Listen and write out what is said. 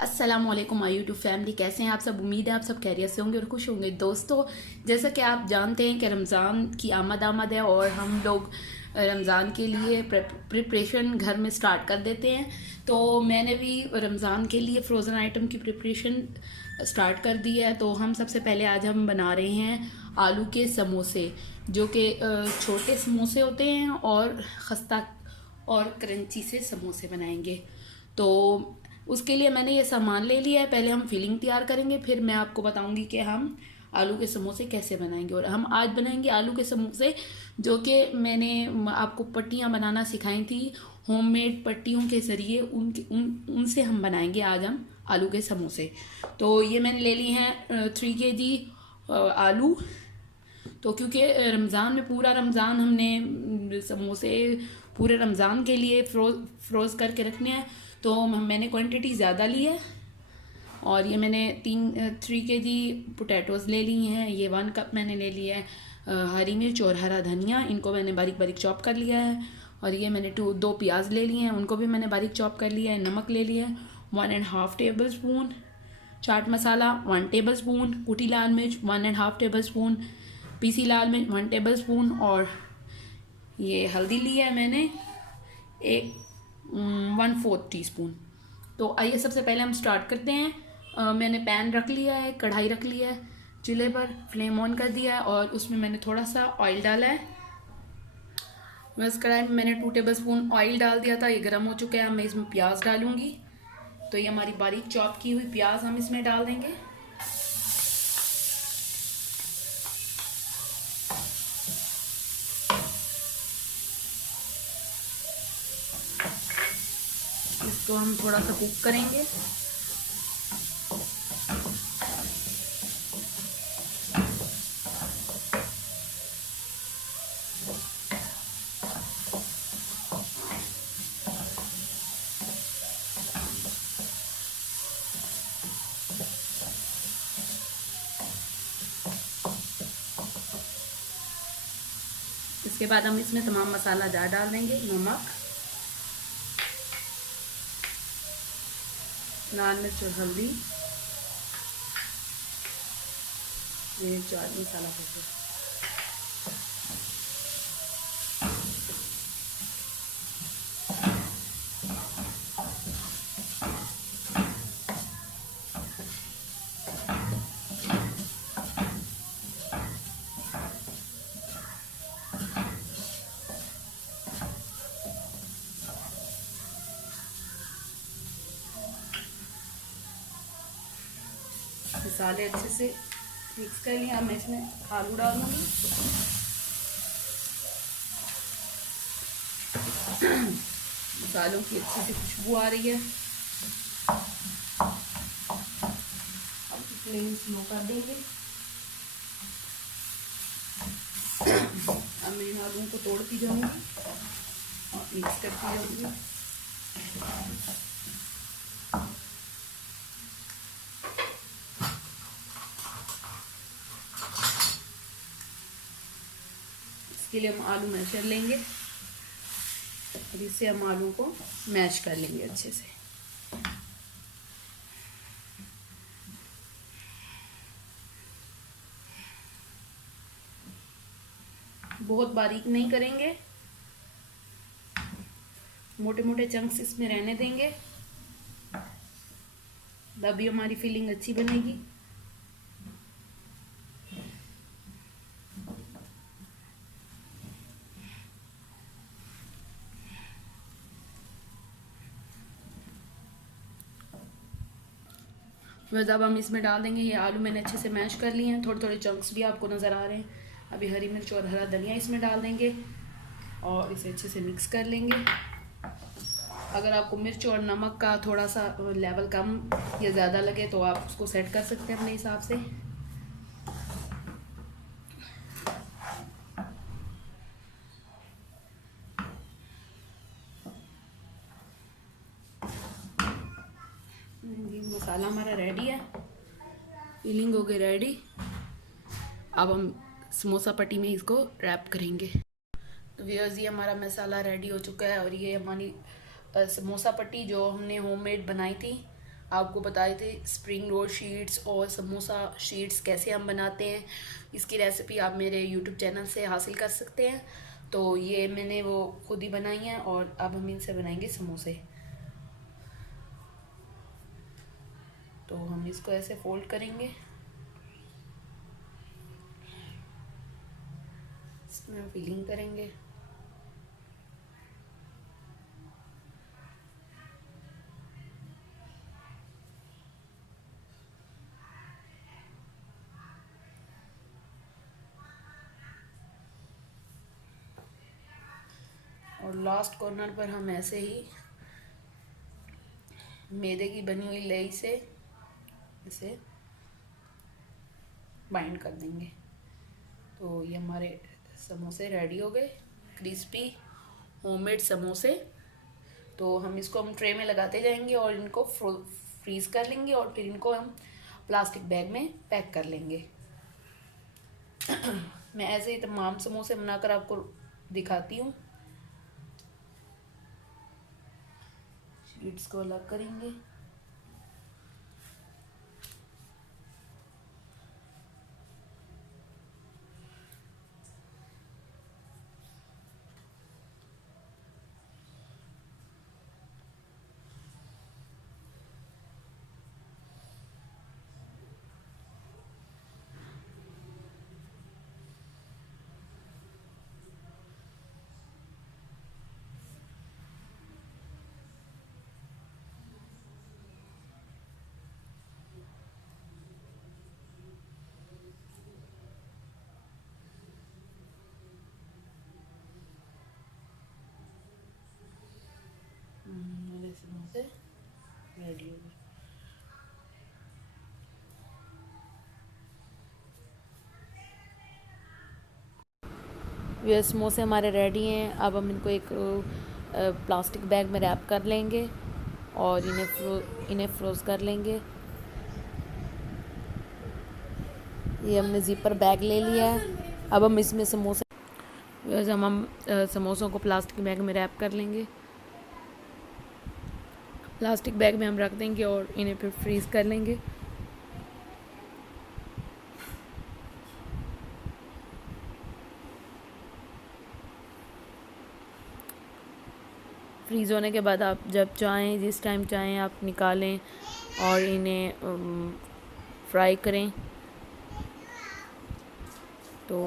अस्सलामुअलैकुम my YouTube family, कैसे हैं आप सब। उम्मीद है आप सब खैरियत से होंगे और खुश होंगे। दोस्तों, जैसा कि आप जानते हैं कि रमज़ान की आमद है और हम लोग रमज़ान के लिए प्रिपरेशन घर में स्टार्ट कर देते हैं। तो मैंने भी रमज़ान के लिए फ़्रोज़न आइटम की प्रिपरेशन स्टार्ट कर दी है। तो हम सबसे पहले आज हम बना रहे हैं आलू के समोसे, जो कि छोटे समोसे होते हैं और खस्ता और क्रंची से समोसे बनाएंगे। तो उसके लिए मैंने ये सामान ले लिया है। पहले हम फिलिंग तैयार करेंगे, फिर मैं आपको बताऊंगी कि हम आलू के समोसे कैसे बनाएंगे। और हम आज बनाएंगे आलू के समोसे, जो कि मैंने आपको पट्टियाँ बनाना सिखाई थी होममेड पट्टियों के ज़रिए। उनसे हम बनाएंगे आज हम आलू के समोसे। तो ये मैंने ले ली हैं 3 kg आलू। तो क्योंकि रमज़ान में पूरा रमज़ान हमने समोसे पूरे रमज़ान के लिए फ्रोज़ करके रखने हैं, तो मैंने क्वांटिटी ज़्यादा ली है। और ये मैंने 3 kg पोटैटोज़ ले ली हैं। ये 1 कप मैंने ले लिया है हरी मिर्च और हरा धनिया, इनको मैंने बारीक बारीक चॉप कर लिया है। और ये मैंने 2 प्याज ले लिए हैं, उनको भी मैंने बारीक चॉप कर लिया है। नमक ले लिया है 1.5 table spoon, chaat masala 1 table spoon, कुटी लाल मिर्च 1.5 टेबल स्पून, पीसी लाल मिर्च 1 टेबल स्पून, और ये हल्दी ली है मैंने 1/4 टीस्पून। तो आइए सबसे पहले हम स्टार्ट करते हैं। मैंने पैन रख लिया है, कढ़ाई रख लिया है, चूल्हे पर फ्लेम ऑन कर दिया है और उसमें मैंने थोड़ा सा ऑयल डाला है। बस कढ़ाई में मैंने 2 टेबल स्पून ऑयल डाल दिया था। ये गर्म हो चुका है। मैं इसमें प्याज डालूंगी। तो ये हमारी बारीक चॉप की हुई प्याज हम इसमें डाल देंगे। इसको हम थोड़ा सा कुक करेंगे। इसके बाद हम इसमें तमाम मसाला जार डाल देंगे। नमक, लाल मिर्च और हल्दी, ये चाट मसाला पाउडर। मसाले अच्छे से मिक्स कर लिया। मैं इसमें आलू डालूंगी। मसालों की अच्छी सी खुशबू आ रही है। अब फ्लेम स्लो कर देंगे। अब मैं इन आलूओं को तोड़ती जाऊंगी और मिक्स करती जाऊंगी। इसके लिए हम आलू मैशर लेंगे और इससे हम आलू को मैश कर लेंगे अच्छे से। बहुत बारीक नहीं करेंगे, मोटे मोटे चंक्स इसमें रहने देंगे, तभी हमारी फिलिंग अच्छी बनेगी। बस अब हम इसमें डाल देंगे ये आलू। मैंने अच्छे से मैश कर लिए हैं। थोड़े थोड़े चंक्स भी आपको नज़र आ रहे हैं। अभी हरी मिर्च और हरा धनिया इसमें डाल देंगे और इसे अच्छे से मिक्स कर लेंगे। अगर आपको मिर्च और नमक का थोड़ा सा लेवल कम या ज़्यादा लगे तो आप उसको सेट कर सकते हैं अपने हिसाब से। मसाला हमारा रेडी है, फिलिंग हो गई रेडी। अब हम समोसा पट्टी में इसको रैप करेंगे। तो व्यूअर्स, ये हमारा मसाला रेडी हो चुका है और ये हमारी समोसा पट्टी जो हमने होममेड बनाई थी आपको बताए थे स्प्रिंग रोल शीट्स और समोसा शीट्स कैसे हम बनाते हैं। इसकी रेसिपी आप मेरे यूट्यूब चैनल से हासिल कर सकते हैं। तो ये मैंने वो खुद ही बनाई हैं और अब हम इनसे बनाएंगे समोसे। तो हम इसको ऐसे फोल्ड करेंगे, इसमें फिलिंग करेंगे। और लास्ट कॉर्नर पर हम ऐसे ही मैदे की बनी हुई लेई से इसे बाइंड कर देंगे। तो ये हमारे समोसे रेडी हो गए, क्रिस्पी होममेड समोसे। तो हम इसको हम ट्रे में लगाते जाएंगे और इनको फ्रीज कर लेंगे और फिर इनको हम प्लास्टिक बैग में पैक कर लेंगे। मैं ऐसे ही तमाम समोसे बनाकर आपको दिखाती हूँ। शीट्स को अलग करेंगे। मेरे समोसे रेडी हो गए। ये समोसे हमारे रेडी हैं। अब हम इनको एक प्लास्टिक बैग में रैप कर लेंगे और इन्हें फ्रोज़ कर लेंगे। ये हमने ज़िपर बैग ले लिया है। अब हम इसमें समोसों को प्लास्टिक बैग में रैप कर लेंगे। प्लास्टिक बैग में हम रख देंगे और इन्हें फिर फ्रीज़ कर लेंगे। फ्रीज़ होने के बाद आप जब चाहें, जिस टाइम चाहें आप निकालें और इन्हें फ्राई करें। तो